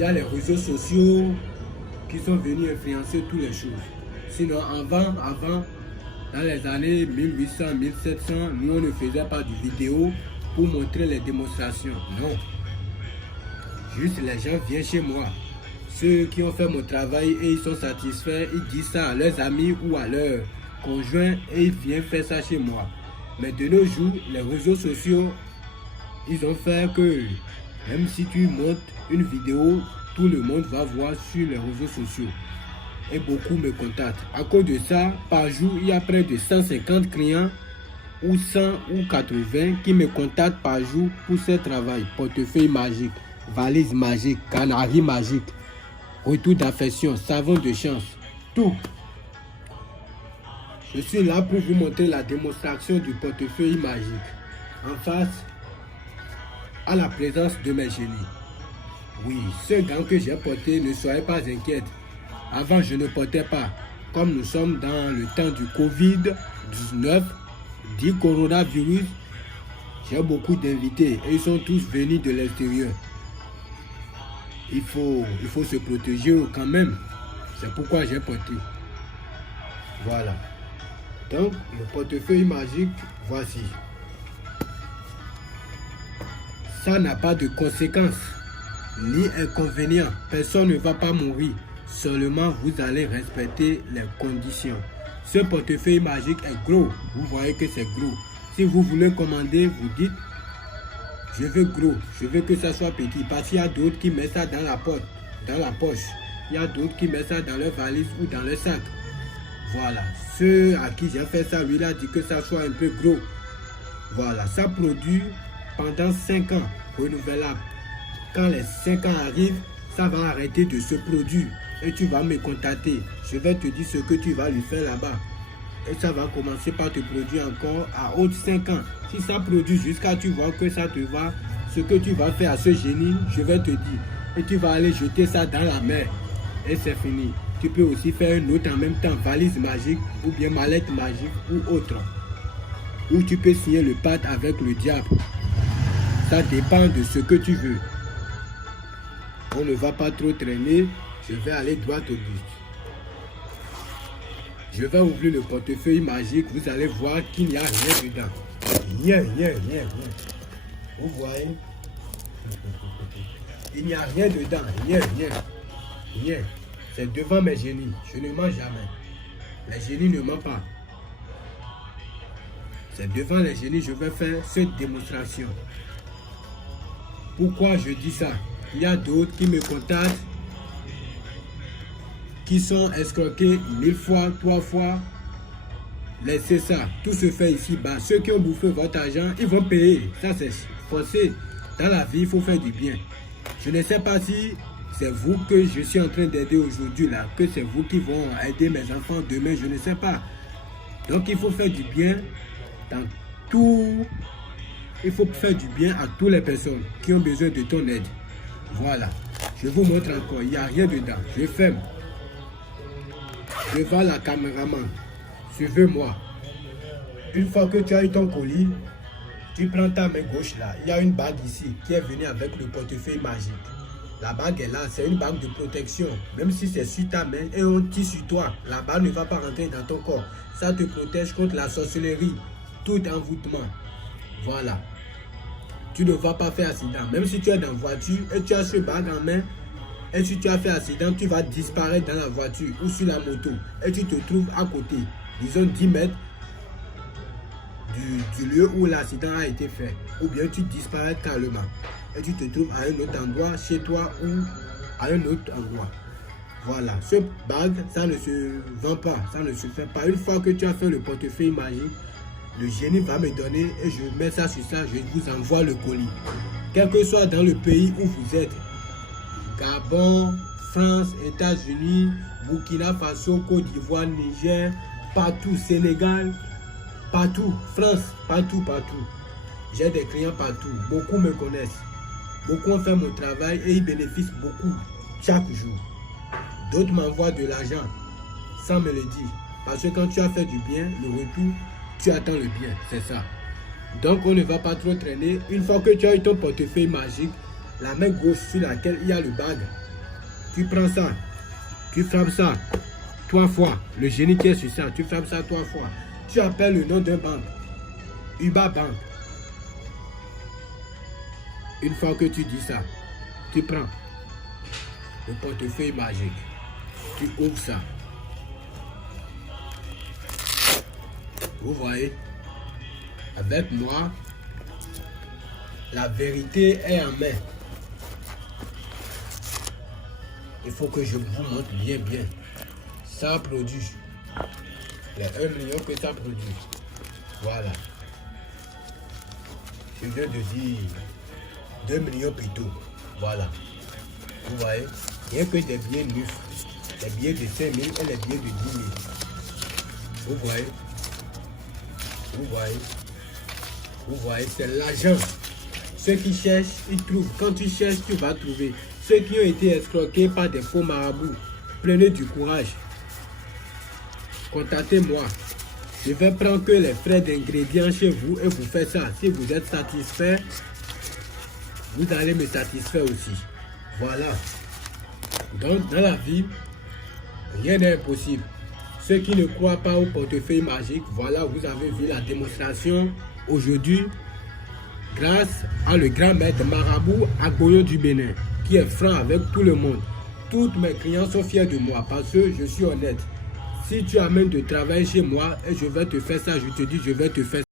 y a les réseaux sociaux qui sont venus influencer toutes les choses. Sinon, avant, dans les années 1800, 1700, nous on ne faisait pas de vidéos pour montrer les démonstrations. Non. Juste les gens viennent chez moi. Ceux qui ont fait mon travail et ils sont satisfaits, ils disent ça à leurs amis ou à leurs conjoints et ils viennent faire ça chez moi. Mais de nos jours, les réseaux sociaux, ils ont fait que même si tu montes une vidéo, tout le monde va voir sur les réseaux sociaux. Et beaucoup me contactent. À cause de ça, par jour, il y a près de 150 clients ou 100 ou 80 qui me contactent par jour pour ce travail. Portefeuille magique, valise magique, canari magique, retour d'affection, savon de chance, tout. Je suis là pour vous montrer la démonstration du portefeuille magique en face à la présence de mes génies. Oui, ce gant que j'ai porté, ne soyez pas inquiets. Avant, je ne portais pas. Comme nous sommes dans le temps du Covid-19, du coronavirus, j'ai beaucoup d'invités et ils sont tous venus de l'extérieur. Il faut se protéger quand même. C'est pourquoi j'ai porté. Voilà. Donc, le portefeuille magique, voici. Ça n'a pas de conséquences ni inconvénients. Personne ne va pas mourir. Seulement, vous allez respecter les conditions. Ce portefeuille magique est gros. Vous voyez que c'est gros. Si vous voulez commander, vous dites, je veux gros. Je veux que ça soit petit. Parce qu'il y a d'autres qui mettent ça dans la poche. Il y a d'autres qui mettent ça dans leur valise ou dans leur sac. Voilà. Ceux à qui j'ai fait ça, lui, il a dit que ça soit un peu gros. Voilà. Ça produit pendant 5 ans. Renouvelable. Quand les 5 ans arrivent, ça va arrêter de se produire. Et tu vas me contacter. Je vais te dire ce que tu vas lui faire là-bas. Et ça va commencer par te produire encore à haute 5 ans. Si ça produit jusqu'à tu vois que ça te va, ce que tu vas faire à ce génie, je vais te dire. Et tu vas aller jeter ça dans la mer. Et c'est fini. Tu peux aussi faire une autre en même temps, valise magique ou bien mallette magique ou autre. Ou tu peux signer le pacte avec le diable. Ça dépend de ce que tu veux. On ne va pas trop traîner. Je vais aller droit au but. Je vais ouvrir le portefeuille magique. Vous allez voir qu'il n'y a rien dedans. Rien. Vous voyez? Il n'y a rien dedans. Rien. C'est devant mes génies. Je ne mens jamais. Les génies ne mentent pas. C'est devant les génies que je vais faire cette démonstration. Pourquoi je dis ça? Il y a d'autres qui me contactent, qui sont escroqués 1000 fois, 3 fois. Laissez ça. Tout se fait ici-bas. Ceux qui ont bouffé votre argent, ils vont payer. Ça, c'est forcé. Dans la vie, il faut faire du bien. Je ne sais pas si c'est vous que je suis en train d'aider aujourd'hui, là, que c'est vous qui vont aider mes enfants demain, je ne sais pas. Donc, il faut faire du bien dans tout. Il faut faire du bien à toutes les personnes qui ont besoin de ton aide. Voilà. Je vous montre encore. Il n'y a rien dedans. Je ferme. Je vois la caméraman. Suivez-moi. Une fois que tu as eu ton colis, tu prends ta main gauche là. Il y a une bague ici qui est venue avec le portefeuille magique. La bague est là. C'est une bague de protection. Même si c'est sur ta main et on tire sur toi, la bague ne va pas rentrer dans ton corps. Ça te protège contre la sorcellerie. Tout envoûtement. Voilà. Tu ne vas pas faire accident. Même si tu es dans la voiture et tu as ce bague en main, et si tu as fait accident, tu vas disparaître dans la voiture ou sur la moto. Et tu te trouves à côté, disons 10 mètres du lieu où l'accident a été fait. Ou bien tu disparais carrément. Et tu te trouves à un autre endroit, chez toi ou à un autre endroit. Voilà. Ce bague, ça ne se vend pas. Ça ne se fait pas. Une fois que tu as fait le portefeuille magique, le génie va me donner et je mets ça sur ça, je vous envoie le colis. Quel que soit dans le pays où vous êtes, Gabon, France, États-Unis, Burkina Faso, Côte d'Ivoire, Niger, partout, Sénégal, partout, France, partout. J'ai des clients partout, beaucoup me connaissent. Beaucoup ont fait mon travail et ils bénéficient beaucoup chaque jour. D'autres m'envoient de l'argent sans me le dire. Parce que quand tu as fait du bien, le retour, tu attends le bien, c'est ça. Donc on ne va pas trop traîner. Une fois que tu as eu ton portefeuille magique, la main gauche sur laquelle il y a le bague, Tu prends ça. Tu frappes ça 3 fois. Le génie qui est sur ça, tu frappes ça 3 fois. Tu appelles le nom d'un banque. Uba Bank. Une fois que tu dis ça, tu prends le portefeuille magique. Tu ouvres ça. Vous voyez, avec moi, la vérité est en main. Il faut que je vous montre bien. Ça produit. Les 1 million que ça produit. Voilà. Je viens de dire 2 millions plutôt. Voilà. Vous voyez, il n'y a que des billets neufs. Les billets de 5 000 et les billets de 10 000. Vous voyez. Vous voyez, c'est l'argent. Ceux qui cherchent, ils trouvent. Quand tu cherches, tu vas trouver. Ceux qui ont été escroqués par des faux marabouts, prenez du courage. Contactez-moi. Je vais prendre que les frais d'ingrédients chez vous et vous faites ça. Si vous êtes satisfait, vous allez me satisfaire aussi. Voilà. Donc, dans la vie, rien n'est impossible. Ceux qui ne croient pas au portefeuille magique, voilà, vous avez vu la démonstration aujourd'hui grâce à le grand maître marabout Agboyo du Bénin, qui est franc avec tout le monde. Tous mes clients sont fiers de moi parce que je suis honnête. Si tu amènes de travail chez moi et je vais te faire ça, je te dis, je vais te faire ça.